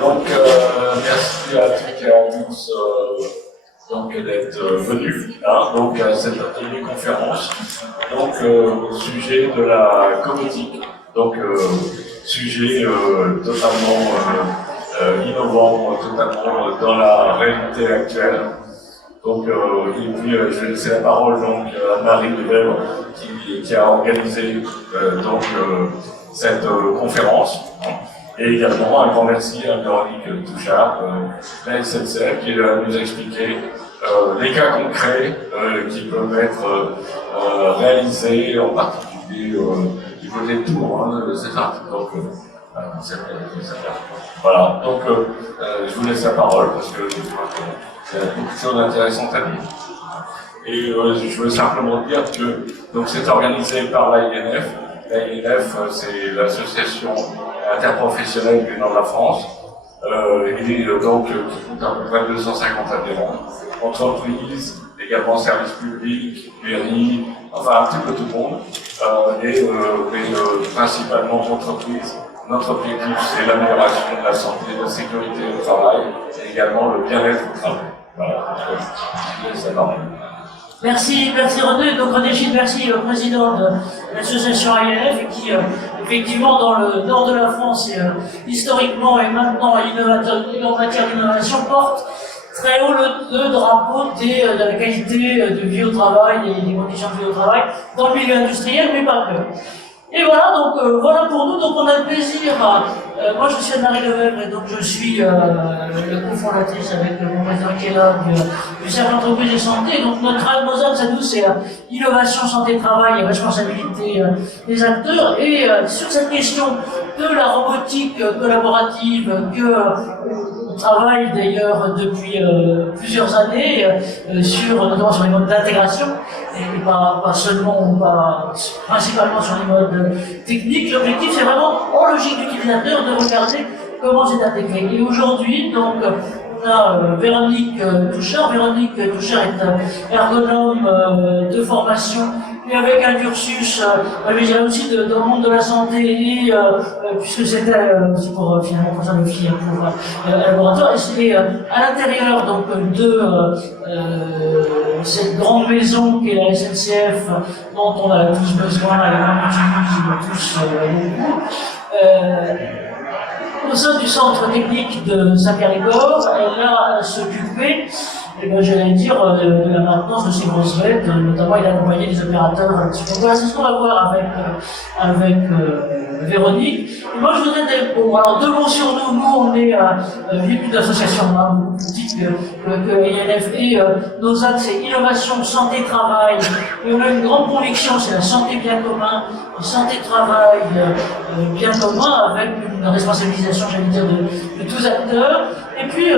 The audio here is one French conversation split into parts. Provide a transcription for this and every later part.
Donc, merci à toutes et à tous d'être venus donc, à cette conférence au sujet de la cométique. Donc, sujet totalement innovant, totalement dans la réalité actuelle. Donc, et puis je vais laisser la parole à Marie Lefebvre qui a organisé cette conférence. Et également un grand merci à Véronique Touchard, la SNCF, qui nous a expliqué les cas concrets qui peuvent être réalisés, en particulier du côté de Tours, c'est ça. Donc, voilà, donc je vous laisse la parole parce que je crois qu'il y a beaucoup de choses intéressantes à dire. Et je veux simplement dire que c'est organisé par l'AINF. L'AINF, c'est l'association interprofessionnelle du Nord de la France, qui compte à peu près 250 adhérents, entreprises, également services publics, mairies, enfin un petit peu tout le monde, et principalement entreprises. Notre objectif, c'est l'amélioration de la santé, de la sécurité au travail, et également le bien-être au travail. Voilà, je laisse la parole. Merci René. Donc René Gilles, merci président de l'association AINF qui effectivement dans le nord de la France et historiquement et maintenant en matière d'innovation porte très haut le drapeau de la qualité de vie au travail et des conditions de vie au travail dans le milieu industriel, mais pas que. Et voilà, donc voilà pour nous, donc on a le plaisir, moi je suis Anne-Marie Lefebvre et donc je suis la cofondatrice avec mon président qui est là du cercle entreprise et santé. Donc nos axes à nous c'est innovation, santé, travail et responsabilité des acteurs. Et sur cette question de la robotique collaborative que on travaille d'ailleurs depuis plusieurs années, notamment sur les modes d'intégration, et pas seulement, principalement sur les modes techniques. L'objectif, c'est vraiment, en logique d'utilisateur, de regarder comment c'est intégré. Et aujourd'hui, donc, on a Véronique Touchard. Véronique Touchard est ergonome de formation, et avec un cursus, je dirais aussi dans le monde de la santé, et puisque c'était aussi pour finalement pour ça le fil pour un laboratoire, et c'est à l'intérieur donc de cette grande maison qu'est la SNCF, dont on a tous besoin et qu'on utilise tous beaucoup. Au sein du centre technique de Saint-Pierre-les-Corps, elle a s'occupé, j'allais dire, de la maintenance de ces grosses bêtes, notamment il a accompagné des opérateurs un petit peu. Voilà, c'est ce qu'on va voir avec Véronique. Et moi je voudrais alors deux mots sur nous. Nous on est une association petite que INF, et nos axes c'est innovation, santé, travail, et on a une grande conviction, c'est la santé bien commun, santé, travail bien commun, avec une responsabilisation, j'allais dire, de tous acteurs. Et puis,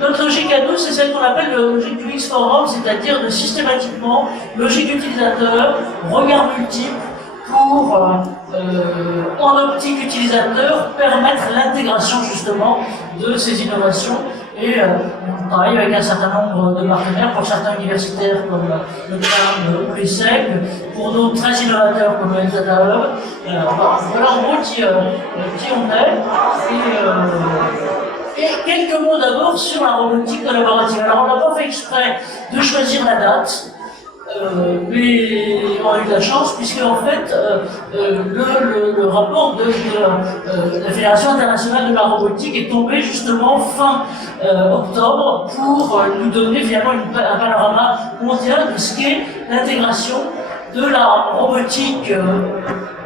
notre logique à nous, c'est celle qu'on appelle la logique du X-Forum, c'est-à-dire de systématiquement, logique d'utilisateur, regard multiple, pour, en optique utilisateur, permettre l'intégration justement de ces innovations. Et on travaille avec un certain nombre de partenaires, pour certains universitaires comme le CNAM ou l'ESSEC, pour d'autres très innovateurs comme le Data Hub. Voilà en gros qui on est. Et quelques mots d'abord sur la robotique collaborative. Alors on n'a pas fait exprès de choisir la date, mais on a eu de la chance puisque en fait le rapport de la Fédération internationale de la robotique est tombé justement fin octobre pour nous donner finalement un panorama mondial de ce qu'est l'intégration de la robotique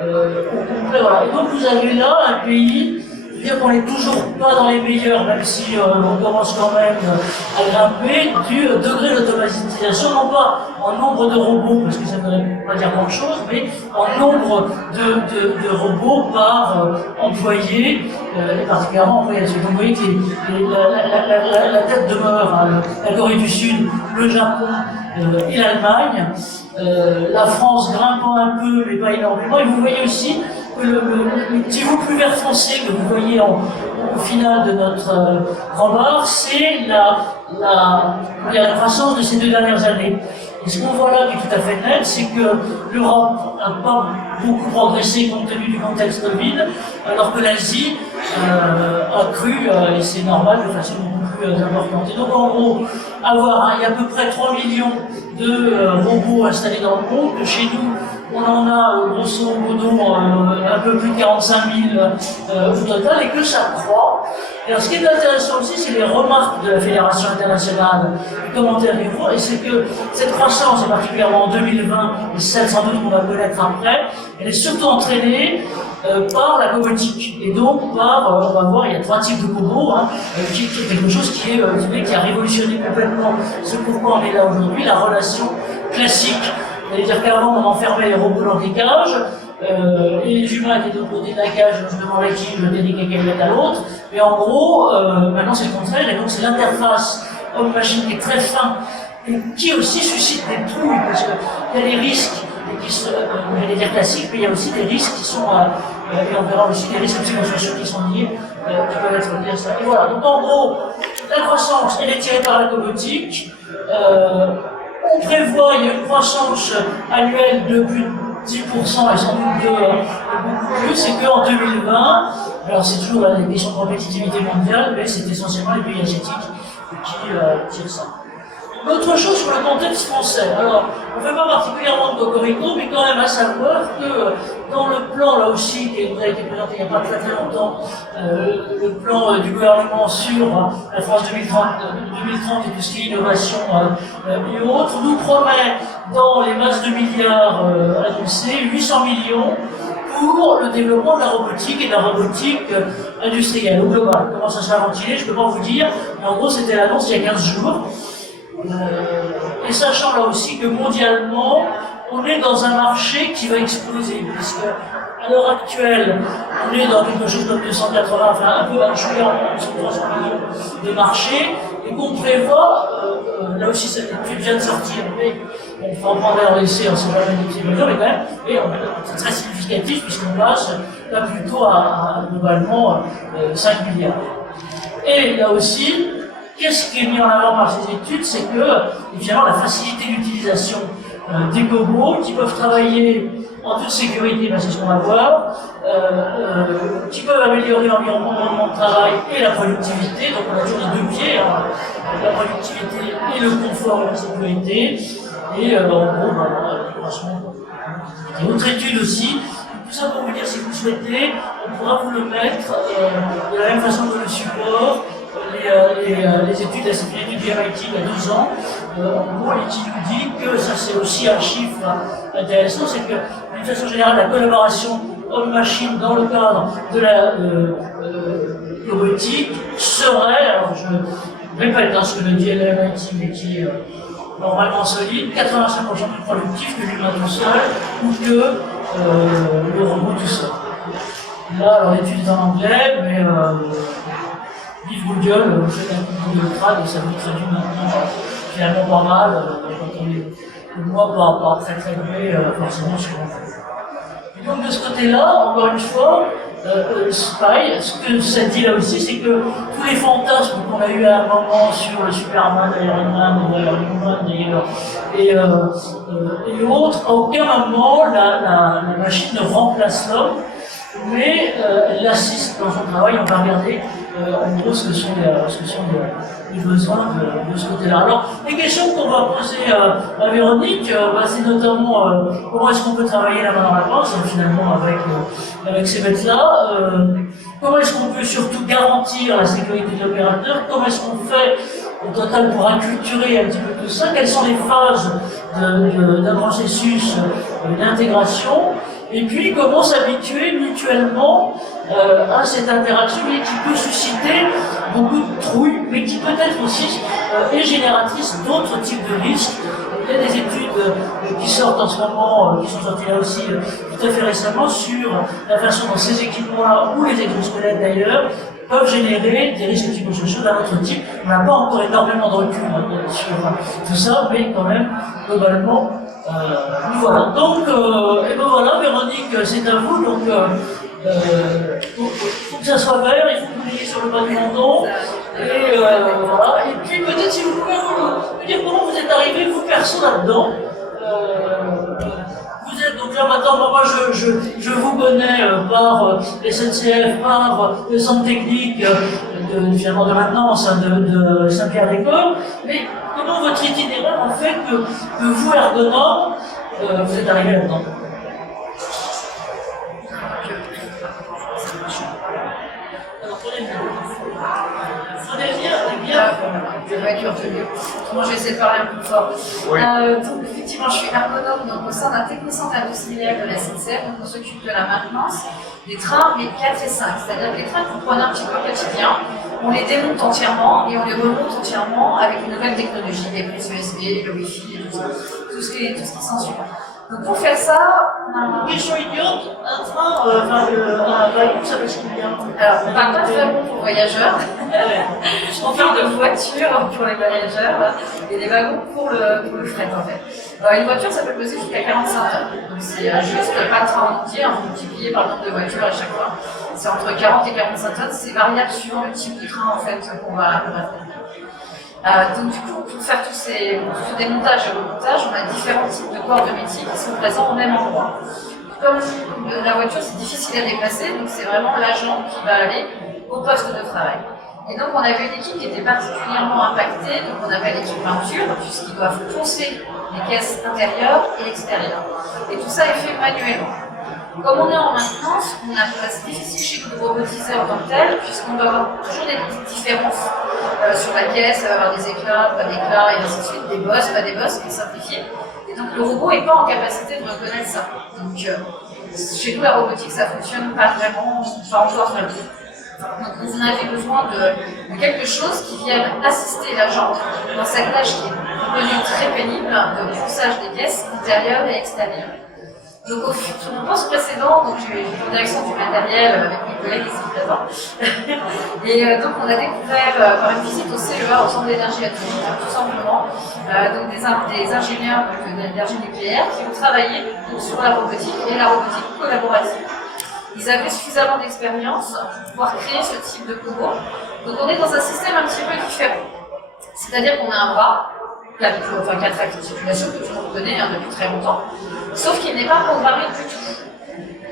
au complet. Voilà. Et donc vous avez là un pays, dire qu'on n'est toujours pas dans les meilleurs, même si on commence quand même à grimper, du degré d'automatisation, non pas en nombre de robots, parce que ça ne voudrait pas dire grand chose, mais en nombre de robots par employé, et particulièrement employé. Donc vous voyez que la tête demeure la Corée du Sud, le Japon et l'Allemagne, la France grimpant un peu, mais pas énormément, et vous voyez aussi le petit bout plus vert foncé que vous voyez au final de notre rembarre, c'est la croissance de ces 2 dernières années. Et ce qu'on voit là qui est tout à fait net, c'est que l'Europe n'a pas beaucoup progressé compte tenu du contexte Covid, alors que l'Asie accru, et c'est normal, de façon beaucoup plus importante. Et donc en gros, il y a à peu près 3 millions de robots installés dans le monde, que chez nous, on en a grosso modo un peu plus de 45 000 au total, et que ça croît. Et alors ce qui est intéressant aussi, c'est les remarques de la Fédération internationale du commentaire du groupe, et c'est que cette croissance, et particulièrement en 2020, et celle sans doute qu'on va connaître après, elle est surtout entraînée par la cobotique. Et donc par, on va voir, il y a 3 types de cobots, qui est quelque chose qui a révolutionné complètement ce pourquoi on est là aujourd'hui, la relation classique. C'est-à-dire qu'avant, on enfermait les robots dans des cages, et les humains étaient de l'autre côté de la cage, on se demandait qui le déléguait quelqu'un à l'autre. Mais en gros, maintenant c'est le contraire, et donc c'est l'interface homme-machine qui est très fin, et qui aussi suscite des trouilles, parce qu'il y a des risques qui sont, j'allais dire classiques, mais il y a aussi des risques qui sont, et on verra aussi des risques psychosociaux qui sont liés, qui peuvent être liés à ça. Et voilà, donc en gros, la croissance, elle est tirée par la cobotique. On prévoit, il y a une croissance annuelle de plus de 10% et sans doute de beaucoup plus, c'est qu'en 2020, alors c'est toujours la question de compétitivité mondiale, mais c'est essentiellement les pays asiatiques qui tirent ça. Autre chose sur le contexte français. Alors, on ne fait pas particulièrement de cocorico, mais quand même à savoir que dans le plan, là aussi, qui vous a été présenté il n'y a pas très longtemps, le plan du gouvernement sur la France 2030 et tout ce qui est innovation et autres, nous promet dans les masses de milliards annoncées 800 millions pour le développement de la robotique et de la robotique industrielle au global. Comment ça sera ventilé, je ne peux pas vous dire, mais en gros c'était l'annonce il y a 15 jours. Et sachant là aussi que mondialement, on est dans un marché qui va exploser, puisque à l'heure actuelle, on est dans quelque chose comme 280, enfin un peu achevé en 300 millions de marché, et qu'on prévoit, là aussi cette étude vient de sortir, mais on peut en prendre un essai, on ne sait jamais des petits mesures, mais quand même, et c'est très significatif puisqu'on passe là plutôt à globalement 5 milliards. Et là aussi, qu'est-ce qui est mis en avant par ces études, c'est que, évidemment, la facilité d'utilisation des cobots qui peuvent travailler en toute sécurité, c'est ce qu'on va voir, qui peuvent améliorer l'environnement de travail et la productivité, donc on a toujours les deux pieds, la productivité et le confort et la sécurité, et en gros, franchement, et autre étude aussi, tout ça pour vous dire, si vous souhaitez, on pourra vous le mettre de la même façon que le support. Les études, c'est une étude du MIT il y a 2 ans, en gros, qui nous dit que, ça c'est aussi un chiffre intéressant, c'est que, d'une façon générale, la collaboration homme-machine dans le cadre de la robotique serait, alors je répète ce que le dit MIT, mais qui est normalement solide, 85% plus productif que l'humain tout seul, ou que le robot tout seul. Là, alors l'étude est en anglais, mais vive Google, vous faites un coup de Google Trad et ça vous traduit maintenant finalement pas mal, quand on est le mois pas très doué, forcément sur l'enfant. Et donc de ce côté-là, encore une fois, pareil, ce que ça dit là aussi, c'est que tous les fantasmes qu'on a eu à un moment sur le Superman, Iron Man, d'ailleurs, et autres, à aucun moment la machine ne remplace l'homme, mais elle l'assiste dans son travail. On va regarder en gros ce que sont les besoins de ce côté-là. Alors, les questions qu'on va poser à Véronique, c'est notamment comment est-ce qu'on peut travailler la main dans la pince, finalement avec ces bêtes-là, comment est-ce qu'on peut surtout garantir la sécurité de l'opérateur, comment est-ce qu'on fait au total pour acculturer un petit peu tout ça, quelles sont les phases d'un processus d'intégration, et puis comment s'habituer mutuellement à cette interaction qui peut susciter beaucoup de trouille, mais qui peut être aussi est génératrice d'autres types de risques. Il y a des études qui sortent en ce moment, qui sont sorties là aussi tout à fait récemment, sur la façon dont ces équipements-là, ou les exosquelettes d'ailleurs, peuvent générer des risques psychosociaux d'un autre type. On n'a pas encore énormément de recul sur tout ça, mais quand même, globalement, voilà. Donc, et ben voilà, Véronique, c'est à vous. Donc, faut que ça soit vert, il faut que vous ayez sur le bas du menton. Et voilà. Et puis peut-être si vous pouvez me dire comment vous êtes arrivé, vous perso, là-dedans. Vous êtes donc dire maintenant, moi je vous connais par SNCF, par le centre technique finalement de maintenance de Saint-Pierre-des-Corps, mais comment votre itinéraire en fait que vous, ergonome, vous êtes arrivé là-dedans? Des voitures de lieu. Moi, je vais essayer de parler un peu fort. Oui. Donc, effectivement, je suis ergonome donc, au sein d'un technocentre industriel de la SNCF. Donc, on s'occupe de la maintenance des trains, mais 4 et 5. C'est-à-dire que les trains que vous prenez un petit peu au quotidien, on les démonte entièrement et on les remonte entièrement avec une nouvelle technologie, les prises USB, le Wi-Fi et tout ça. Tout ce qui s'ensuit. Donc pour faire ça, on a un... Question idiote, un train, un wagon, ça veut dire Alors, on parle pas de wagon pour voyageurs. On parle de voitures pour les voyageurs et des wagons pour le fret en fait. Alors, une voiture, ça peut peser jusqu'à 45 tonnes. Donc c'est juste pas le train entier, multiplié par le nombre de voitures à chaque fois. C'est entre 40 et 45 tonnes, c'est variable suivant le type de train en fait qu'on va faire. Donc du coup, pour faire tout ce démontage et remontage, on a différents types de corps de métier qui sont présents au même endroit. Comme la voiture, c'est difficile à déplacer, donc c'est vraiment l'agent qui va aller au poste de travail. Et donc on avait une équipe qui était particulièrement impactée, donc on appelle l'équipe peinture, puisqu'ils doivent poncer les caisses intérieures et extérieures. Et tout ça est fait manuellement. Comme on est en maintenance, c'est difficile chez nous de robotiser en tant que tel, puisqu'on doit avoir toujours des petites différences sur la caisse, il va y avoir des éclats, pas d'éclats, et ainsi de suite, des bosses, pas des bosses, qui est simplifié. Et donc le robot n'est pas en capacité de reconnaître ça. Donc chez nous, la robotique, ça fonctionne pas vraiment, pas encore vraiment. Donc on avait besoin de quelque chose qui vienne assister l'agent dans cette tâche qui est devenue très pénible de ponçage des caisses intérieures et extérieures. Donc sur mon poste précédent, j'ai eu la direction du matériel avec mes collègues ici présents. Et donc on a découvert par une visite au CEA, au Centre d'énergie atomique, tout simplement, donc des ingénieurs d'énergie nucléaire qui ont travaillé sur la robotique et la robotique collaborative. Ils avaient suffisamment d'expérience pour pouvoir créer ce type de robot. Donc on est dans un système un petit peu différent. C'est-à-dire qu'on a un bras, 4 axes d'articulation que tout le monde connaît depuis très longtemps, sauf qu'il n'est pas programmé du tout.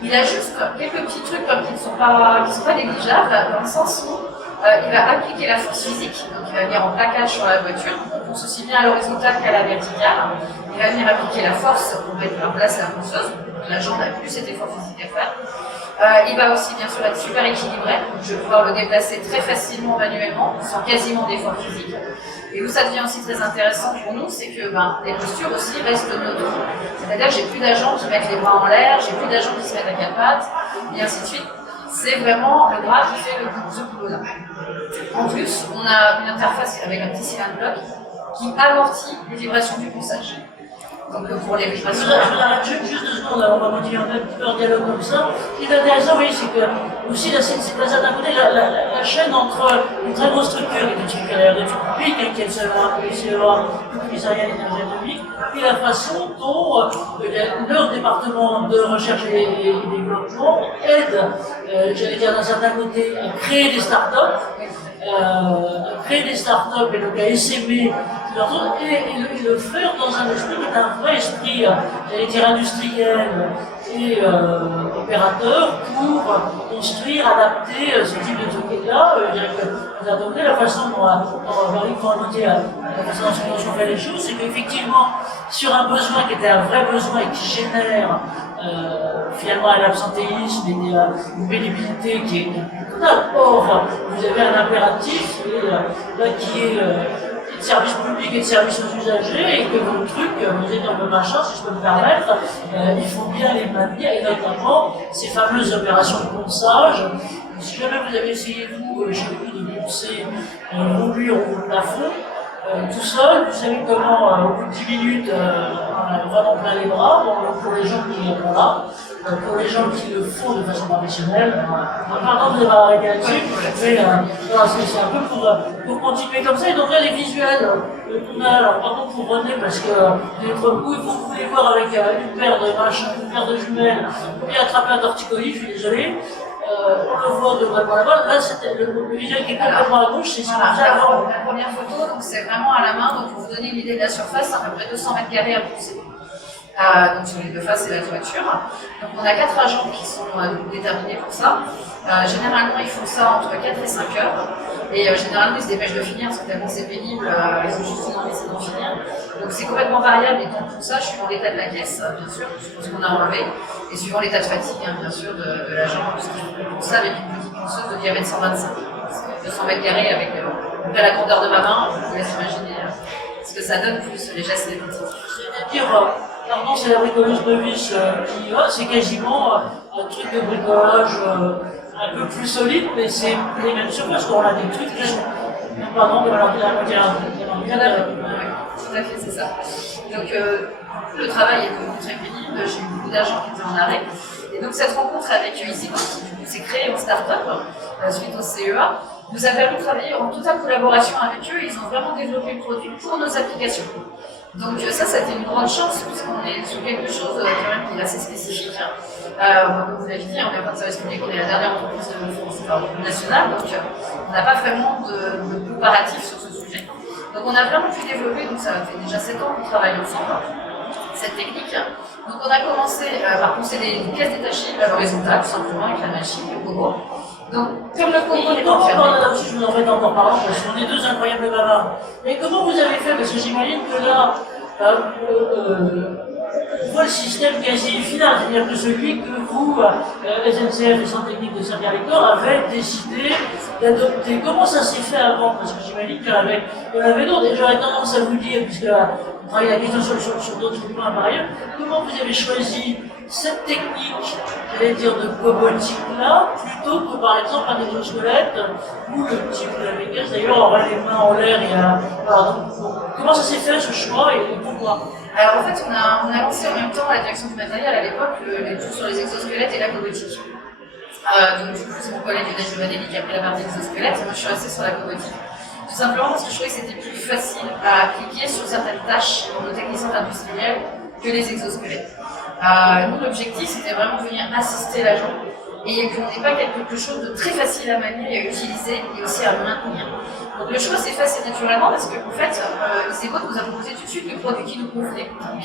Il a juste quelques petits trucs qui ne sont pas négligeables, dans le sens où il va appliquer la force physique, donc il va venir en plaquage sur la voiture, on pense aussi bien à l'horizontale qu'à la verticale. Il va venir appliquer la force pour mettre en place la ponceuse, l'agent n'a plus cet effort physique à faire. Il va aussi bien sûr être super équilibré, donc je vais pouvoir le déplacer très facilement manuellement, sans quasiment d'effort physique. Et où ça devient aussi très intéressant pour nous, c'est que les postures aussi restent neutres. C'est-à-dire que j'ai plus d'agents qui mettent les bras en l'air, j'ai plus d'agents qui se mettent à quatre pattes, et ainsi de suite. C'est vraiment le bras qui fait ce boulot-là. En plus, on a une interface avec un petit cylindre bloc qui amortit les vibrations du ponçage. Donc pour les vibrations. Je l'arrête juste 2 secondes, on va continuer un petit peu en dialogue comme ça. Ce qui est intéressant, oui, c'est que aussi d'un certain côté la chaîne entre une très grosse structure qui est typique de public, qui est le CEA, le commissariat d'énergie atomique, puis la façon dont leur département de recherche et développement aide, j'allais dire d'un certain côté, à créer des startups. Et donc à essaimer et le faire dans un esprit qui est un vrai esprit, j'allais dire industriel et opérateur pour construire, adapter ce type de truc-là. Vous attendez la façon dont Marie faut indiquer la façon dont on fait les choses, c'est qu'effectivement, sur un besoin qui était un vrai besoin et qui génère finalement un absentéisme et une pénibilité qui est totale. Or, vous avez un impératif là qui est de service public et de service aux usagers, et que vos trucs, vos énormes machins, si je peux me permettre, il faut bien les maintenir, et notamment ces fameuses opérations de ponçage. Si jamais vous avez essayé, chez vous, de poncer vos murs ou vos plafonds, tout seul, vous savez comment, au bout de 10 minutes, on a vraiment plein les bras. Bon, pour les gens qui sont là, pour les gens qui le font de façon professionnelle, pardon de m'avoir arrêté là-dessus, mais voilà, c'est un peu pour continuer comme ça. Et donc là, les visuels qu'on a, alors pardon pour René, parce que vous pouvez voir avec une paire de jumelles, ou bien attraper un torticolis, je suis désolé. On le voit de vraiment là-bas. Là, c'était le visuel qui est complètement à gauche, c'est ça. La première photo, donc c'est vraiment à la main. Donc pour vous donner une idée de la surface, c'est à peu près 200 mètres carrés à pousser. donc sur les deux faces et la toiture. Donc on a 4 agents qui sont déterminés pour ça. Généralement ils font ça entre 4 et 5 heures. Et généralement ils se dépêchent de finir parce que tellement c'est pénible, ils ont juste une envie c'est d'en finir. Donc c'est complètement variable et donc tout ça suivant l'état de la caisse, bien sûr, suivant ce qu'on a enlevé, et suivant l'état de fatigue, hein, bien sûr, de l'agent, parce qu'il faut ça avec une petite ponceuse de diamètre 125. 200 mètres carrés avec la grandeur de ma main, je vous laisse imaginer ce que ça donne plus les gestes et les petits. C'est-à-dire, pardon, c'est la bricoleuse de vis c'est quasiment un truc de bricolage un peu plus solide, mais c'est les mêmes surfaces, qu'on a des trucs qui sont. Pardon, mais alors la moitié tout à fait, c'est ça. Donc, le travail est devenu très pénible, j'ai eu beaucoup d'agents qui étaient en arrêt. Et donc, cette rencontre avec EasyBot, qui s'est créée en start-up suite au CEA, nous a permis de travailler en totale collaboration avec eux. Ils ont vraiment développé le produit pour nos applications. Donc ça a été une grande chance puisqu'on est sur quelque chose quand même qui est assez spécifique. Comme vous l'avez dit, on est en train de service public, on est la dernière entreprise de France nationale, donc on n'a pas vraiment de comparatif sur ce sujet. Donc on a vraiment pu développer, donc ça fait déjà 7 ans qu'on travaille ensemble, cette technique. Donc on a commencé par posséder des pièces détachées à l'horizontale, tout simplement avec la machine, le Kobo. Donc, comme le Kobo n'est pas fermé. Je vous en fais encore parlant, parce qu'on est deux incroyables bavards. Mais comment vous avez fait? Parce que j'imagine que là, on voit le système quasi final, c'est-à-dire que celui que vous, SNCF et Centre technique de Saint-Pierre-les-Corps, avez décidé d'adopter. Comment ça s'est fait avant? Parce que j'imagine qu'il y en avait d'autres, et j'aurais tendance à vous dire, puisque on travaille la question sur d'autres points par ailleurs, comment vous avez choisi cette technique, j'allais dire de cobotique-là, plutôt que par exemple un exosquelette, où le type de la mécasse d'ailleurs aura les mains en l'air et comment ça s'est fait ce choix et pourquoi? Alors en fait, on a lancé en même temps à la direction du matériel à l'époque l'étude sur les exosquelettes et la cobotique. Donc du coup, c'est mon collègue Lionel Giovanelli qui a pris la partie exosquelette et moi je suis restée sur la cobotique. Tout simplement parce que je trouvais que c'était plus facile à appliquer sur certaines tâches pour nos techniciens industriels que les exosquelettes. Nous, l'objectif, c'était vraiment de venir assister l'agent et qu'on n'ait pas quelque chose de très facile à manier et à utiliser et aussi à maintenir. Donc le choix s'est fait assez naturellement parce qu'en fait, EasyBot nous a proposé tout de suite le produit qui nous convenait. Donc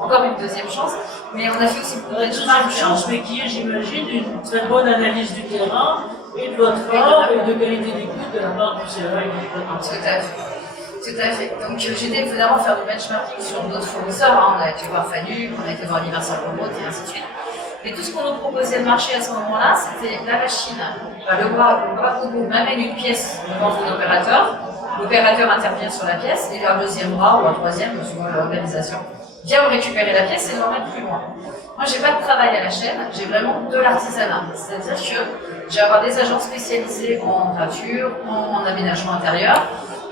encore une deuxième chance, mais on a fait aussi beaucoup de deuxième chance, mais qui est, j'imagine, une très bonne analyse du terrain et de votre part et de qualité d'écoute de la part du CEA et du exploitant. Tout à fait. Donc j'étais évidemment faire du benchmarking sur d'autres fournisseurs. Hein. On a été voir Fanuc, on a été voir Universal Robot et ainsi de suite. Mais tout ce qu'on nous proposait de marché à ce moment-là, c'était la machine, le bras Kobo m'amène une pièce devant mon opérateur, l'opérateur intervient sur la pièce et un deuxième bras ou un troisième, selon l'organisation, vient récupérer la pièce et l'emmène plus loin. Moi, j'ai pas de travail à la chaîne, j'ai vraiment de l'artisanat. C'est-à-dire que j'ai avoir des agents spécialisés en peinture, en aménagement intérieur.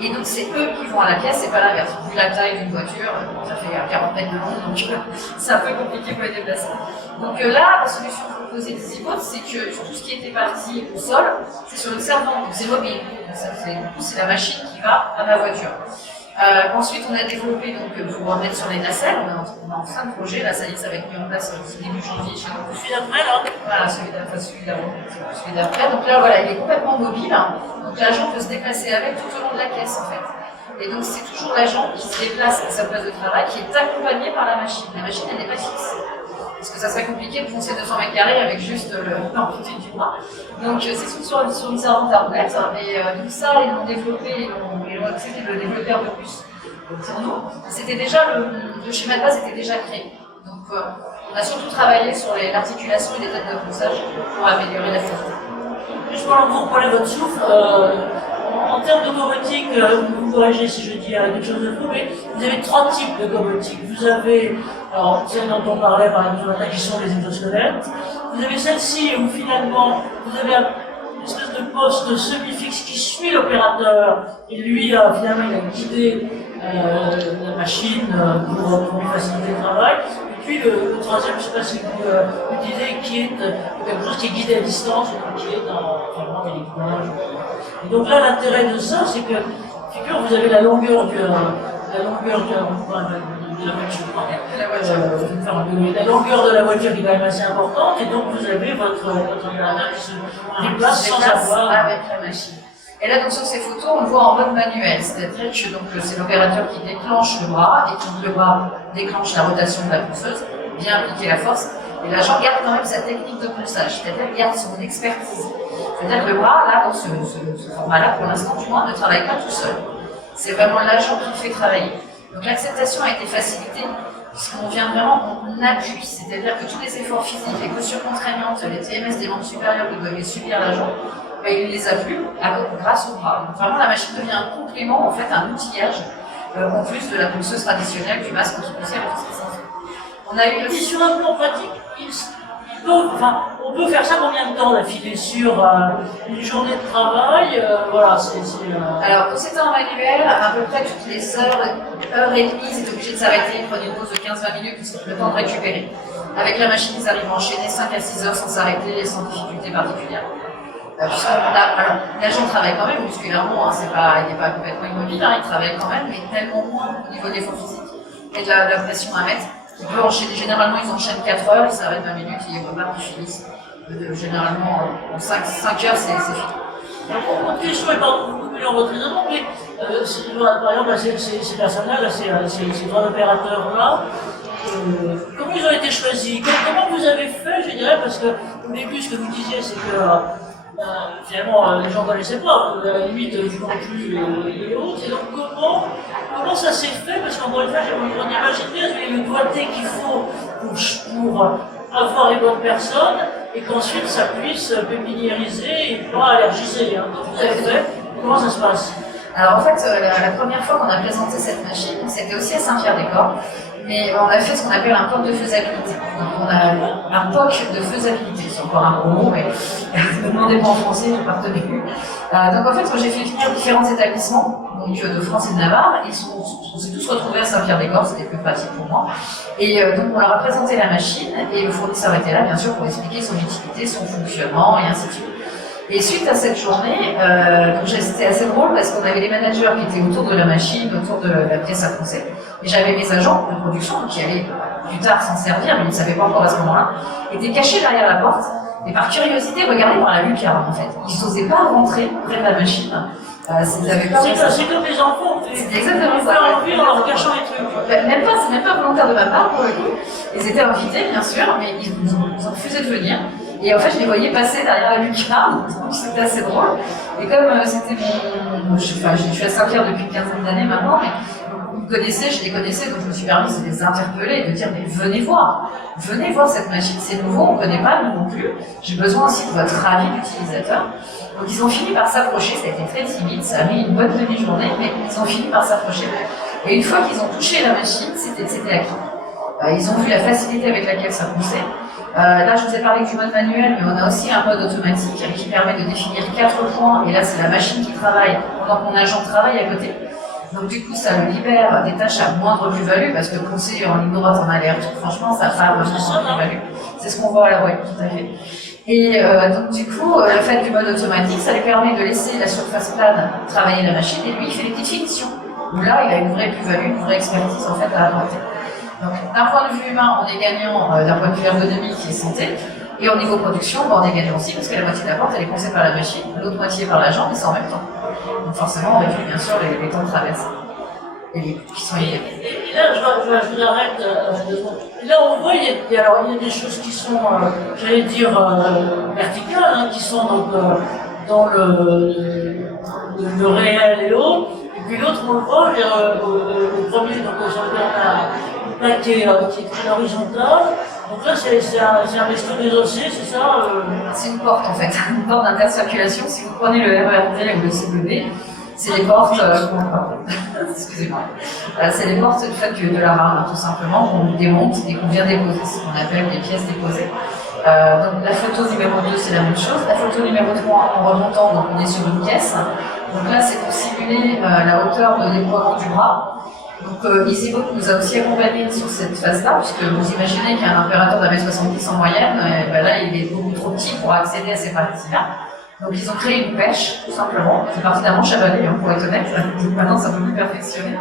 Et donc c'est eux qui vont à la pièce, c'est pas l'inverse. Vu la taille d'une voiture, ça fait 40 mètres de long, donc c'est un peu compliqué pour les déplacer. Donc là, la solution proposée des EasyBot, c'est que sur tout ce qui était parti au sol, c'est sur une servante, donc c'est mobile. Du coup, c'est la machine qui va à ma voiture. Ensuite, on a développé donc pour mettre sur les nacelles. On est en fin de projet. Là, ça y est, ça va être mis en place début janvier chez nous. Celui d'après, là. Voilà, celui d'après. Donc là, voilà, il est complètement mobile. Donc l'agent peut se déplacer avec tout au long de la caisse, en fait. Et donc c'est toujours l'agent qui se déplace à sa place de travail, qui est accompagné par la machine. La machine, elle n'est pas fixe. Parce que ça serait compliqué de foncer 200 mètres carrés avec juste l'amplitude du bras. Donc c'est sur une servante à roulettes. Et donc ça, ils l'ont développé, ils ont accepté de le développer un peu plus pour nous. C'était déjà, le schéma de base était déjà créé. Donc on a surtout travaillé sur l'articulation et les têtes de ponçage pour améliorer la fluidité. Juste pour vous prenez votre souffle, en termes de cobotique, vous me corrigez si je dis quelque chose de faux, mais vous avez 3 types de cobotique. Vous avez, alors celle dont on parlait par exemple ce matin, qui sont les exosquelettes. Vous avez celle-ci où finalement vous avez une espèce de poste semi-fixe qui suit l'opérateur et lui finalement il a guidé la machine pour lui faciliter le travail. Et puis le troisième, je ne sais pas si vous utilisez, qui est quelque chose qui est guidé à distance, qui est vraiment télécommande. Et donc là, l'intérêt de ça, c'est que, figure, vous avez la longueur de la longueur de la voiture qui est quand même assez importante, et donc vous avez votre opérateur qui se déplace sans avoir avec la machine. Et là, donc, sur ces photos, on le voit en mode manuel, c'est-à-dire que donc, c'est l'opérateur qui déclenche le bras, et quand le bras déclenche la rotation de la ponceuse, vient appliquer la force, et l'agent garde quand même sa technique de ponçage, c'est-à-dire garde son expertise. C'est-à-dire que le bras, là, dans ce format-là, pour l'instant, du moins, ne travaille pas tout seul. C'est vraiment l'agent qui le fait travailler. Donc l'acceptation a été facilitée, puisqu'on vient vraiment en appui, c'est-à-dire que tous les efforts physiques, les postures contraignantes, les TMS des membres supérieurs que devait subir l'agent, il ne les a plus grâce au bras. Donc vraiment, la machine devient un complément, en fait, un outillage, en plus de la ponceuse traditionnelle, du masque anti-poussière et tout ce qui s'en fait. On a eu Et sur un plan pratique, on peut faire ça combien de temps d'affilée sur une journée de travail voilà, Alors, c'était en manuel, à peu près toutes les heures et demie, ils étaient obligés de s'arrêter, ils prenaient une pause de 15-20 minutes, parce que le temps de récupérer. Avec la machine, ils arrivent à enchaîner 5 à 6 heures sans s'arrêter et sans difficulté particulière. Alors, l'agent travaille quand même musculairement, hein, il n'est pas complètement immobile, hein, il travaille quand même, mais tellement moins au niveau d'effort physique et de la pression à mettre. Il peut enchaîner, généralement ils enchaînent 4 heures, ils s'arrêtent 20 minutes et ils repartent, ils finissent. Généralement, en 5 heures, c'est fini. Alors, autre question, et pardon, beaucoup plus en retraînement, mais par exemple, ces personnes-là, ces trois opérateurs-là, comment ils ont été choisis? Comment vous avez fait, je dirais, parce que au début, ce que vous disiez, c'est que finalement, les gens ne connaissaient pas, à la limite, du non plus et autres. Et donc, comment ça s'est fait? Parce qu'encore une fois, on imagine bien le doigté qu'il faut pour avoir les bonnes personnes et qu'ensuite ça puisse pépiniériser et pas allergiser. Hein. Vous avez fait, comment ça se passe? Alors en fait, la première fois qu'on a présenté cette machine, c'était aussi à Saint-Pierre-des-Corps, mais on a fait ce qu'on appelle un POC de faisabilité. Donc on a un POC de faisabilité, c'est encore un gros mot, mais ne demandez pas en français, ne partez plus. Donc en fait, quand j'ai fait venir différents établissements, donc de France et de Navarre, on s'est tous retrouvés à Saint-Pierre-des-Corps, c'était plus pratique pour moi. Et donc on leur a présenté la machine, et le fournisseur était là, bien sûr, pour expliquer son utilité, son fonctionnement, et ainsi de suite. Et suite à cette journée, c'était assez drôle parce qu'on avait les managers qui étaient autour de la machine, autour de la pièce à poncer. Et j'avais mes agents de production qui allaient plus tard s'en servir, mais ils ne savaient pas encore à ce moment-là, étaient cachés derrière la porte et par curiosité regardaient par la lucarne en fait. Ils n'osaient pas rentrer près de la machine. C'est comme les enfants, c'est exactement ça. En leur cachant les trucs. C'est même pas volontaire de ma part pour le coup. Ils étaient invités bien sûr, mais ils ont refusé de venir. Et en fait, je les voyais passer derrière la lucarne, donc c'était assez drôle. Et comme c'était je suis à Saint-Pierre depuis une quinzaine d'années maintenant, mais ils me connaissaient, je les connaissais, donc je me suis permis de les interpeller et de dire, mais venez voir cette machine, c'est nouveau, on ne connaît pas, nous non plus. J'ai besoin aussi de votre avis d'utilisateur. Donc ils ont fini par s'approcher, ça a été très timide, ça a mis une bonne demi-journée, mais ils ont fini par s'approcher. Et une fois qu'ils ont touché la machine, c'était acquis. Ils ont vu la facilité avec laquelle ça poussait. Là, je vous ai parlé du mode manuel, mais on a aussi un mode automatique qui permet de définir 4 points, et là, c'est la machine qui travaille pendant que mon agent travaille à côté. Donc, du coup, ça le libère des tâches à moindre plus-value, parce que poncer en ligne droite en aller-retour, franchement, ça fait vraiment plus-value. C'est ce qu'on voit à la voie, tout à fait. Et donc, du coup, le fait du mode automatique, ça lui permet de laisser la surface plane travailler la machine, et lui, il fait les petites finitions. Où là, il a une vraie plus-value, une vraie expertise, en fait, à apporter. Donc, d'un point de vue humain, on est gagnant d'un point de vue ergonomique et santé. Et au niveau production, on est gagnant aussi, parce que la moitié de la porte, elle est poncée par la machine, l'autre moitié par l'agent, mais c'est en même temps. Donc, forcément, on réduit bien sûr les temps de traverse. Et qui sont et là, je vous arrête 2 secondes. Là, on voit, il y a des choses qui sont, j'allais dire, verticales, hein, qui sont donc, dans le réel et autres. Et puis l'autre, on le voit, le premier, donc, sur lequel on a là, qui est très horizontal. Donc là, c'est un vaisseau désossé, c'est ça C'est une porte en fait, une porte d'intercirculation. Si vous prenez le RERT ou le CW, c'est les portes, excusez-moi, c'est les portes faites de la rame, tout simplement, qu'on démonte et qu'on vient déposer, ce qu'on appelle des pièces déposées. Donc la photo numéro 2, c'est la même chose. La photo numéro 3, en remontant, donc on est sur une caisse. Donc là, c'est pour simuler la hauteur de déploiement du bras. Donc EasyBook nous a aussi accompagnés sur cette phase-là, puisque vous imaginez qu'un opérateur d'1m70 en moyenne, là, il est beaucoup trop petit pour accéder à ces parties-là. Donc ils ont créé une pêche, tout simplement. C'est parti d'un manche à balai, pour être honnête. Donc maintenant, c'est un peu plus perfectionné.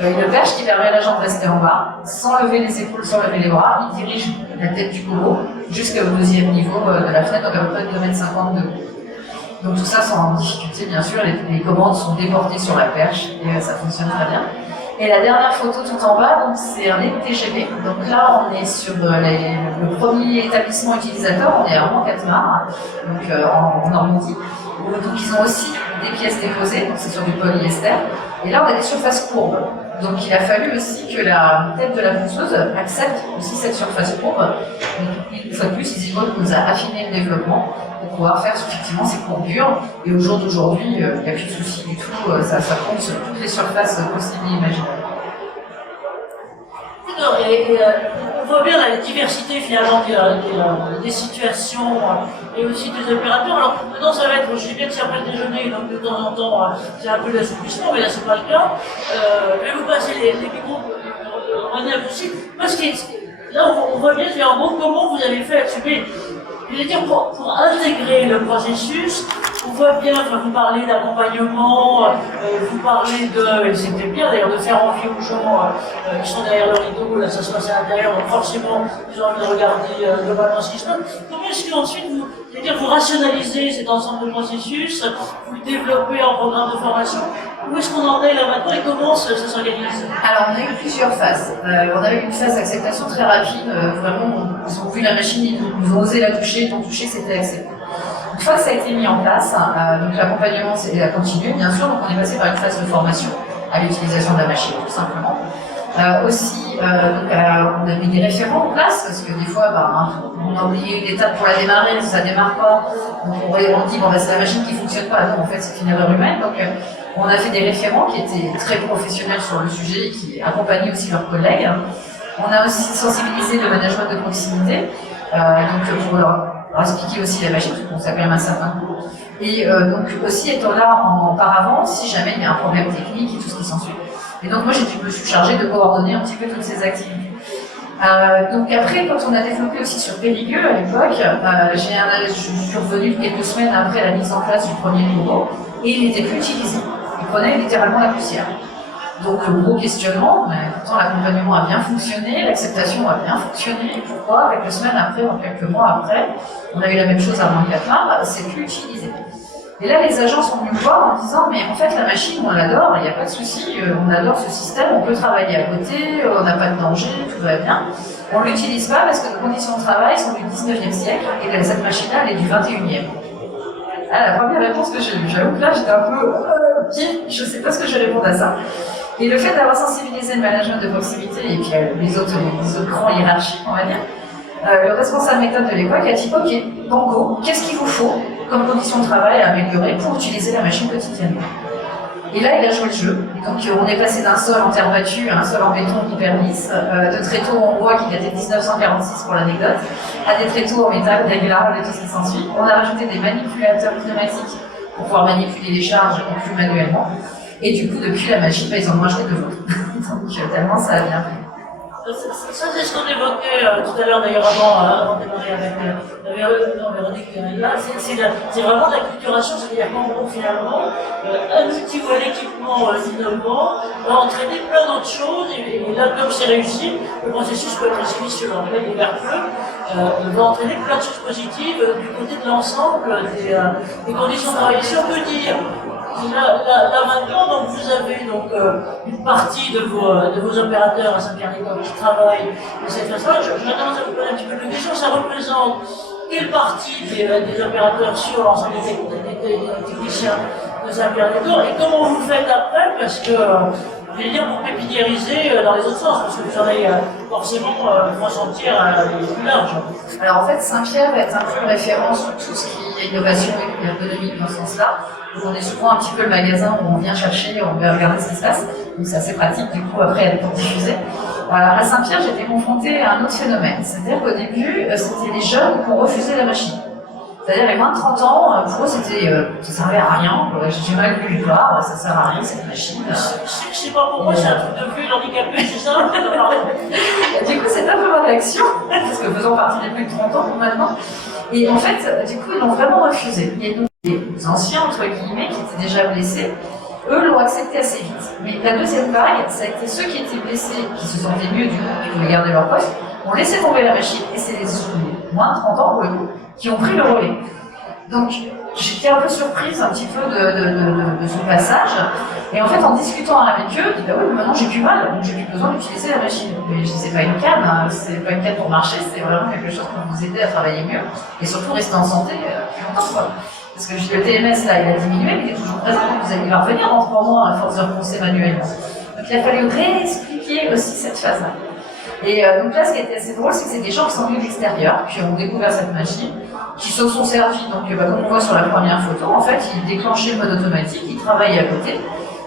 Une perche qui permet à l'agent de rester en bas, sans lever les épaules, sans lever les bras. Il dirige la tête du corbeau jusqu'au 2e niveau de la fenêtre, donc à peu près 2,50 m de haut. Donc tout ça sans difficulté, bien sûr, les commandes sont déportées sur la perche et ça fonctionne très bien. Et la dernière photo tout en bas, donc c'est un TGV. Donc là, on est sur le premier établissement utilisateur, on est à Rouen-Catmar, donc en Normandie. Donc ils ont aussi des pièces déposées, donc c'est sur du polyester. Et là, on a des surfaces courbes. Donc il a fallu aussi que la tête de la ponceuse accepte aussi cette surface courbe. Donc une fois de plus, EasyVolt nous a affiné le développement pour pouvoir faire effectivement ces courbures. Et au jour d'aujourd'hui, il n'y a plus de souci du tout, ça compte sur toutes les surfaces possibles et imaginables. On voit bien la diversité finalement des situations et aussi des opérateurs. Alors maintenant ça va être, je sais bien que c'est après le déjeuner, donc de temps en temps c'est un peu l'assouplissement, mais là c'est pas le cas. Je vais vous passer les micros de manière possible. Parce que là on voit bien en gros comment vous avez fait je veux dire pour intégrer le processus. On voit bien, vous parlez d'accompagnement, vous parlez et c'était bien d'ailleurs de faire envie aux gens qui sont derrière le rideau, là ça se passe à l'intérieur, donc forcément ils ont envie de regarder globalement ce qui se passe. Comment est-ce qu'ensuite vous rationalisez cet ensemble de processus, vous le développez en programme de formation? Où est-ce qu'on en est là maintenant et comment ça s'organise? Alors on a eu plusieurs phases. On a eu une phase d'acceptation très rapide, vraiment ils ont vu la machine, ils ont osé la toucher, ils ont touché, c'était accepté. Une fois que ça a été mis en place, donc l'accompagnement a continué, bien sûr, donc on est passé par une phase de formation à l'utilisation de la machine, tout simplement. Aussi, on a mis des référents en place, parce que des fois, on a oublié une étape pour la démarrer, ça ne démarre pas, donc on dit, c'est la machine qui ne fonctionne pas, non, en fait, c'est une erreur humaine, donc on a fait des référents qui étaient très professionnels sur le sujet, qui accompagnaient aussi leurs collègues. On a aussi sensibilisé le management de proximité, donc pour leur expliquer aussi la machine, parce qu'on sait quand même un certain coût. Et donc aussi étant là en paravent, si jamais il y a un problème technique et tout ce qui s'ensuit. Et donc moi je me suis chargée de coordonner un petit peu toutes ces activités. Donc après, quand on a développé aussi sur Périgueux à l'époque, je suis revenue quelques semaines après la mise en place du premier niveau, et il n'était plus utilisé. Il prenait littéralement la poussière. Donc le gros questionnement, mais pourtant l'accompagnement a bien fonctionné, l'acceptation a bien fonctionné, et pourquoi quelques semaines après, ou quelques mois après, on a eu la même chose à Rouen-Catmar, c'est plus utilisé. Et là les agents sont venus me voir en disant mais en fait la machine on l'adore, il n'y a pas de souci, on adore ce système, on peut travailler à côté, on n'a pas de danger, tout va bien. On ne l'utilise pas parce que nos conditions de travail sont du 19e siècle et cette machine-là elle est du 21e. Ah, la première réponse que j'ai eue, j'avoue que là j'étais un peu je ne sais pas ce que je vais répondre à ça. Et le fait d'avoir sensibilisé le management de proximité et puis les autres grands hiérarchiques, on va dire, le responsable méthode de l'époque a dit ok, banco, qu'est-ce qu'il vous faut comme conditions de travail à améliorer pour utiliser la machine quotidiennement? Et là, il a joué le jeu. Et donc, on est passé d'un sol en terre battue à un sol en béton hyper lisse, de tréteaux en bois qui datait de 1946 pour l'anecdote, à des tréteaux en métal, réglables et tout ce qui s'ensuit. On a rajouté des manipulateurs pneumatiques pour pouvoir manipuler les charges et plus manuellement. Et du coup, depuis la machine, ils en ont acheté 2 autres. Donc, tellement ça a bien fait. Ça, c'est ce qu'on évoquait tout à l'heure, d'ailleurs, avant de démarrer avec Véronique. Là, c'est vraiment de la culturation, c'est-à-dire qu'en gros, finalement, un outil ou un équipement innovant va entraîner plein d'autres choses, et là, comme c'est réussi, le processus peut être assez vicieux, en fait, et vertueux, va entraîner plein de choses positives du côté de l'ensemble des conditions de travail. Si on peut dire, là maintenant, donc, vous avez une partie de vos opérateurs à Saint-Pierre-des-Corps qui travaillent de cette façon. Je m'attends à vous poser un petit peu de questions. Ça représente quelle partie des opérateurs sur l'ensemble des techniciens de Saint-Pierre-des-Corps et comment vous faites après? Parce que, je vais dire, pour pépiniériser dans les autres sens, parce que vous en allez forcément ressentir plus large. Alors en fait, Saint-Pierre est un peu référent sur tout ce qui est innovation et ergonomique dans ce sens-là. Donc on est souvent un petit peu le magasin où on vient chercher, on vient regarder ce qui se passe. Donc c'est assez pratique du coup après pour diffuser. À Saint-Pierre, j'étais confrontée à un autre phénomène. C'est-à-dire qu'au début, c'était les jeunes qui ont refusé la machine. C'est-à-dire les moins de 30 ans, pour eux, ça servait à rien. J'ai mal vu le voir, ça sert à rien cette machine. Je sais pas pourquoi, c'est un truc de vieux handicapé, c'est ça? Du coup, c'est un peu ma réaction, parce que faisons partie des plus de 30 ans maintenant. Et en fait, du coup, ils l'ont vraiment refusé. Il y a donc des anciens, entre guillemets, qui étaient déjà blessés. Eux l'ont accepté assez vite. Mais la deuxième vague, ça a été ceux qui étaient blessés, qui se sentaient mieux du coup, qui voulaient garder leur poste, ont laissé tomber la machine, et c'est les moins de 30 ans, pour le coup, qui ont pris le relais. Donc, j'étais un peu surprise un petit peu de ce passage. Et en fait, en discutant avec eux, je dis bah oui, maintenant j'ai plus mal, donc j'ai plus besoin d'utiliser la machine. Mais je dis c'est pas une canne, hein, c'est pas une canne pour marcher, c'est vraiment quelque chose pour vous aider à travailler mieux et surtout rester en santé plus longtemps, quoi. Parce que je dis le TMS là, il a diminué, mais il est toujours présent, il va revenir dans 3 mois à force de repenser manuellement. Donc il a fallu réexpliquer aussi cette phase-là. Et donc là, ce qui était assez drôle, c'est que c'est des gens qui sont venus de l'extérieur, qui ont découvert cette machine, qui se sont servis, donc comme on voit sur la première photo, en fait, ils déclenchaient le mode automatique, ils travaillaient à côté.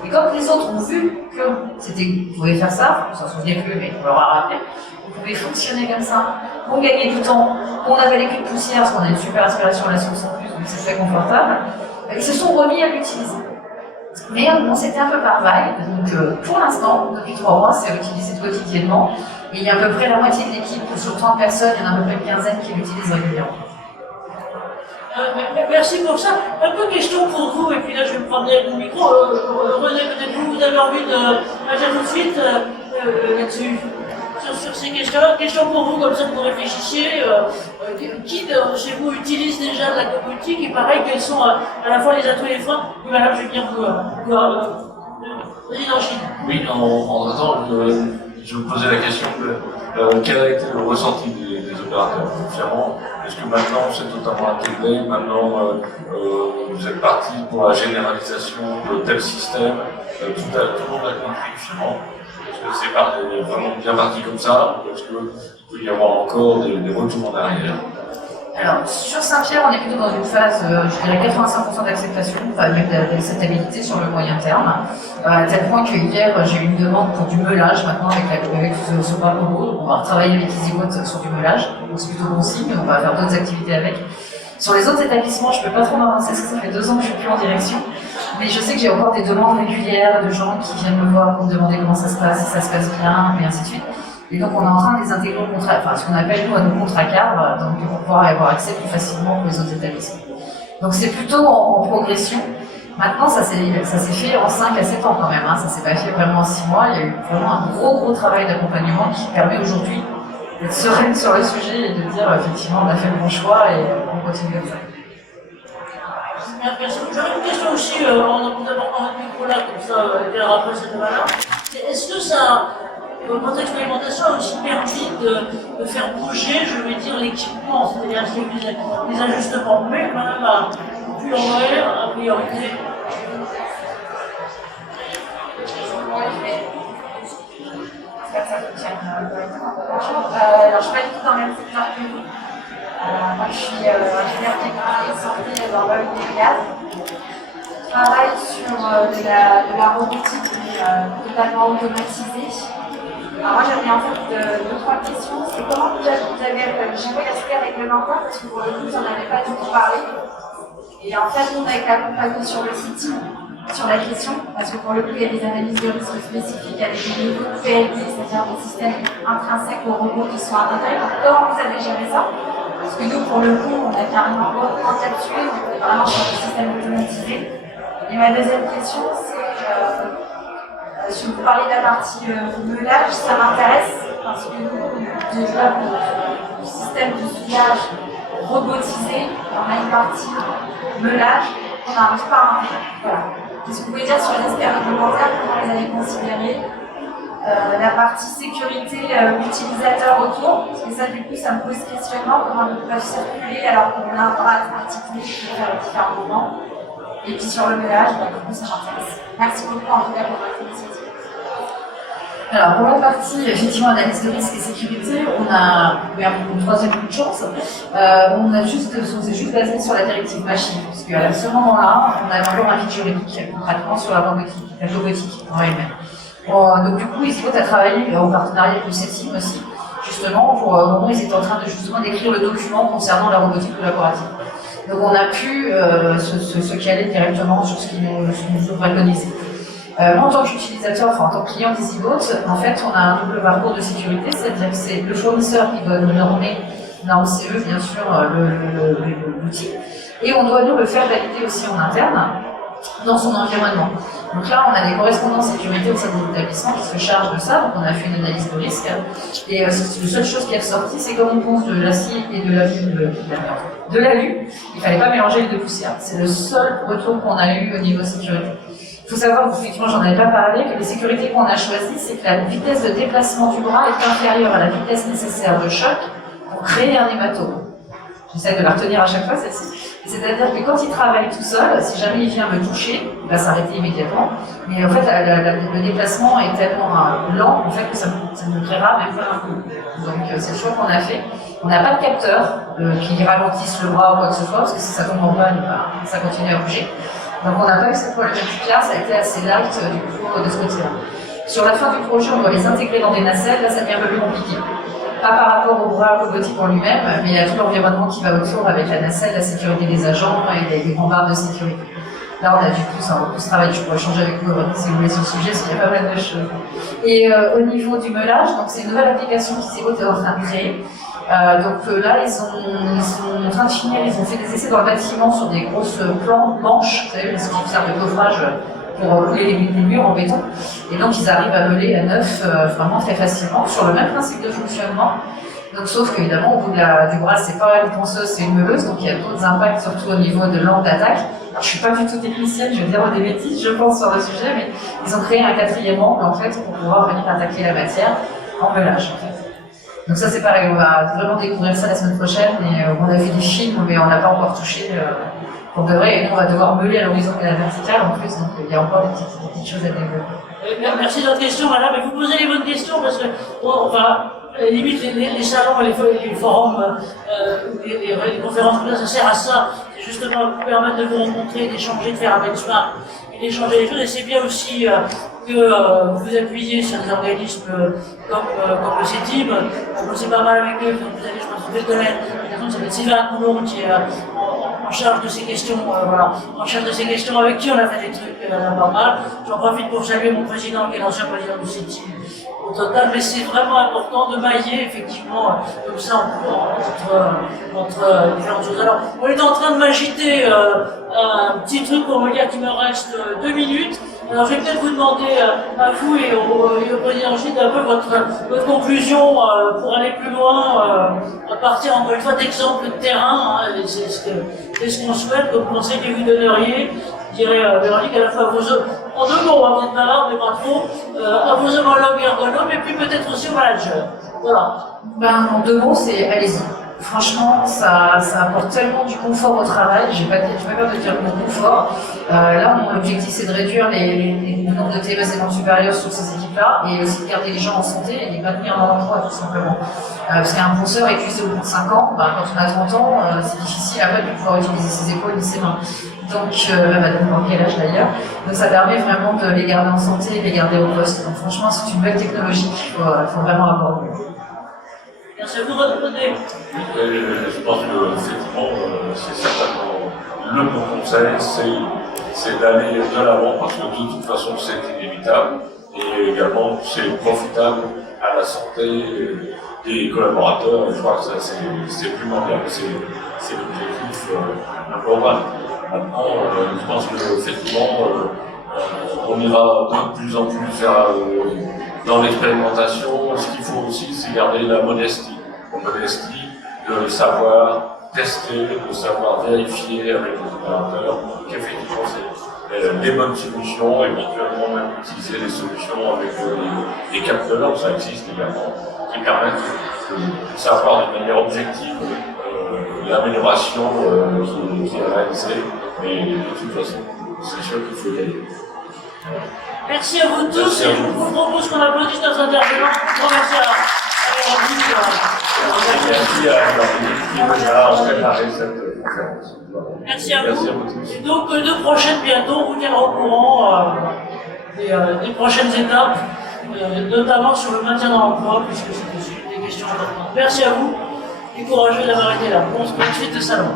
Et quand les autres ont vu que vous pouvez faire ça, ça se souvenait plus, mais on leur a rappelé, vous pouvez fonctionner comme ça, on gagnait du temps, on avait les culs de poussière, parce qu'on a une super aspiration à la source en plus, donc c'est très confortable. Ils se sont remis à l'utiliser. Mais bon, c'était un peu par vague, donc pour l'instant, depuis 3 mois, c'est utilisé quotidiennement. Et il y a à peu près la moitié de l'équipe, sur 30 personnes, il y en a à peu près une quinzaine qui l'utilisent régulièrement. Merci pour ça. Un peu question pour vous, et puis là je vais me promener le micro. René, peut-être vous avez envie d'agir tout de suite là-dessus, sur ces questions-là. Question pour vous, comme ça vous réfléchissiez. Qui chez vous utilise déjà de la domotique, et pareil, quels sont à la fois les atouts et les freins? Madame, je vais bien vous. Vas-y, dans Chine. Oui, en attendant, je vous posais la question de quel a été le ressenti des opérateurs confirmants. Est-ce que maintenant c'est totalement intégré, maintenant vous êtes parti pour la généralisation de tel système, tout le monde a compris finalement? Est-ce que c'est vraiment bien parti comme ça, ou est-ce qu'il peut y avoir encore des retours en arrière? Alors, sur Saint-Pierre, on est plutôt dans une phase, je dirais 85% d'acceptation, avec de l'acceptabilité sur le moyen terme, à tel point que hier, j'ai eu une demande pour du meulage maintenant avec ce bras robot. On va retravailler avec EasyWatt sur du meulage, donc c'est plutôt bon signe, on va faire d'autres activités avec. Sur les autres établissements, je ne peux pas trop m'avancer parce que ça fait 2 ans que je ne suis plus en direction, mais je sais que j'ai encore des demandes régulières de gens qui viennent me voir pour me demander comment ça se passe, si ça se passe bien, et ainsi de suite. Et donc on est en train de les intégrer au contrat, enfin ce qu'on appelle nous à nos contrats cadres, donc pour pouvoir y avoir accès plus facilement pour les autres établissements. Donc c'est plutôt en progression. Maintenant ça s'est fait en 5 à 7 ans quand même, hein. Ça s'est pas fait vraiment en 6 mois, il y a eu vraiment un gros travail d'accompagnement qui permet aujourd'hui d'être sereine sur le sujet et de dire effectivement on a fait le bon choix et on continue comme ça. Merci. J'aurais une question aussi, en abordant un micro là, comme ça, et après cette débat-là. Est-ce que ça, votre expérimentation a aussi permis de faire bouger, je vais dire, l'équipement, c'est-à-dire les ajustements, mais madame a pu l'envoyer a priorité. Alors, je suis pas du tout dans le même secteur que vous. Moi, je suis ingénieure technique santé dans l'oil et gaz. Je travaille sur de la robotique totalement automatisée. Alors, moi, j'avais en fait 2-3 questions. C'est comment vous avez géré l'aspect réglementaire, parce que pour le coup, vous n'en avez pas du tout parlé. Et en fait, nous, on a été accompagnés sur le site sur la question, parce que pour le coup, il y a des analyses de risque spécifiques avec des niveaux de PLD, c'est-à-dire des systèmes intrinsèques aux robots qui sont intégrés. Donc, comment vous avez géré ça? Parce que nous, pour le coup, on a carrément encapsulé, on est vraiment sur le système automatisé. Et ma deuxième question, c'est si vous parlez de la partie meulage, ça m'intéresse, parce que nous, déjà, pour le système de soudage robotisé, on a une partie meulage qu'on n'arrive pas à intégrer. Voilà. Qu'est-ce que vous pouvez dire sur les aspects réglementaires, comment les avez considérés? La partie sécurité utilisateur autour, parce que ça du coup ça me pose questionnement, comment ils peuvent circuler alors qu'on a un bras articulé qui peut faire différents mouvements. Et puis sur le meulage, du coup ça m'intéresse. Merci beaucoup en tout cas pour votre initiative. Alors pour la partie effectivement analyse de risque et sécurité, on a eu un troisième coup de chance. On s'est juste basé sur la directive machine, parce qu'à ce moment-là, on avait encore un vide juridique pratiquement sur la robotique en elle-même. Donc du coup, EasyWatt a travaillé en partenariat avec le CETIM aussi, justement, pour au moment où ils étaient en train de justement d'écrire le document concernant la robotique collaborative. Donc on a pu se caler directement sur ce qui nous préconisait. Moi, en tant qu'utilisateur, enfin en tant que client d'EasyWatt, en fait, on a un double parcours de sécurité, c'est-à-dire que c'est le fournisseur qui doit nous normer, norme CE, bien sûr, l'outil, et on doit nous le faire valider aussi en interne dans son environnement. Donc là, on a des correspondants sécurité au sein des établissements qui se chargent de ça, donc on a fait une analyse de risque. Et la seule chose qui est ressortie, c'est comme on pense de l'acide et de l'alu, il fallait pas mélanger les deux poussières. C'est le seul retour qu'on a eu au niveau sécurité. Il faut savoir, effectivement, j'en avais pas parlé, que les sécurités qu'on a choisies, c'est que la vitesse de déplacement du bras est inférieure à la vitesse nécessaire de choc pour créer un hématome. J'essaie de la retenir à chaque fois, celle-ci. C'est-à-dire que quand il travaille tout seul, si jamais il vient me toucher, il va s'arrêter immédiatement. Mais en fait, le déplacement est tellement lent en fait, que ça ne créera même pas un coup. Donc c'est le choix qu'on a fait. On n'a pas de capteur qui ralentisse le bras ou quoi que ce soit, parce que si ça tombe en panne, ça continue à bouger. Donc on n'a pas eu cette problématique-là, ça a été assez light du coup de ce côté-là. Sur la fin du projet, on doit les intégrer dans des nacelles, là ça devient un peu plus compliqué. Pas par rapport au bras robotique en lui-même, mais à tout l'environnement qui va autour avec la nacelle, la sécurité des agents et les rambardes de sécurité. Là, on a du coup un peu plus travail. Je pourrais échanger avec vous si vous voulez sur le sujet, parce qu'il y a pas mal de choses. Et au niveau du meulage, donc c'est une nouvelle application qui s'est en train de créer. Là, ils sont en train de finir, ils ont fait des essais dans le bâtiment sur des grosses planches manches, vous savez, les qui servent de coffrage pour couler les murs en béton. Et donc, ils arrivent à meuler à neuf vraiment très facilement, sur le même principe de fonctionnement. Donc, sauf qu'évidemment, au bout du bras, c'est pas une ponceuse, c'est une meuleuse, donc il y a d'autres impacts, surtout au niveau de l'angle d'attaque. Alors, je suis pas du tout technicienne, je vais dire des bêtises, je pense, sur le sujet, mais ils ont créé un quatrième angle, en fait, pour pouvoir venir attaquer la matière en meulage, en fait. Donc ça, c'est pareil, on va vraiment découvrir ça la semaine prochaine, et on a vu des films, mais on n'a pas encore touché pour de vrai, et nous, on va devoir meuler à l'horizon et à la verticale, en plus, donc il y a encore des petites choses à développer. Merci de votre question, madame, mais vous posez les bonnes questions, parce que, limite, les salons et les forums, les conférences, ça sert à ça, c'est justement vous permettre de vous rencontrer, d'échanger, de faire un benchmark, et d'échanger les choses, et c'est bien aussi que vous appuyez sur des organismes comme le CETIM. Je bossais pas mal avec eux, vous avez, je pense que vous le connaître, une personne qui s'appelle Sylvain Coulon, qui est en charge de ces questions, en charge de ces questions, avec qui on a fait des trucs pas mal. J'en profite pour saluer mon président, qui est l'ancien président du CETIM. Au total, mais c'est vraiment important de mailler effectivement comme ça entre différentes choses. Alors, on est en train de m'agiter un petit truc pour me dire qu'il me reste 2 minutes. Alors, je vais peut-être vous demander à vous et au président Gilles un peu votre conclusion pour aller plus loin, à partir encore une fois d'exemples de terrain. C'est ce qu'on souhaite, comme conseil que vous donneriez. Je dirais, Véronique, à la fois en 2 mots, vous êtes malade, mais pas trop, à vos homologues ergonomes et puis peut-être aussi aux managers. Voilà. En 2 mots, c'est allez-y. Franchement, ça apporte tellement du confort au travail, j'ai pas peur de dire le mot confort. Là, mon objectif, c'est de réduire le nombre de TMS et membres supérieurs sur ces équipes-là et aussi de garder les gens en santé et de les maintenir dans l'emploi, tout simplement. Parce qu'un ponceur épuisé au bout de 5 ans, quand on a 30 ans, c'est difficile après de pouvoir utiliser ses épaules ni ses mains. Donc, même à n'importe quel âge d'ailleurs. Donc, ça permet vraiment de les garder en santé et de les garder au poste. Donc, franchement, c'est une belle technologie qu'il faut vraiment aborder. Merci à vous, votre côté. Je pense que effectivement, c'est certainement le bon conseil, c'est d'aller de l'avant parce que de toute façon c'est inévitable et également c'est profitable à la santé des collaborateurs. Je crois que ça c'est primordial, c'est l'objectif global. Maintenant, je pense que effectivement on ira de plus en plus vers dans l'expérimentation. Ce qu'il faut aussi, c'est garder la modestie. La modestie de savoir tester, de savoir vérifier avec les opérateurs qu'effectivement c'est les bonnes solutions, éventuellement même utiliser les solutions avec les capteurs, ça existe également, qui permettent de savoir de manière objective l'amélioration qui est réalisée. Mais de toute façon, c'est sûr qu'il faut y aller. Merci à vous tous et je vous propose qu'on applaudisse notre intervenant. Merci à vous. Et donc, 2 prochaines bientôt, on vous tiendra au courant des prochaines étapes, notamment sur le maintien dans l'emploi, puisque c'est des questions importantes. Merci à vous et courageux d'avoir été là. Bon, suite de salon.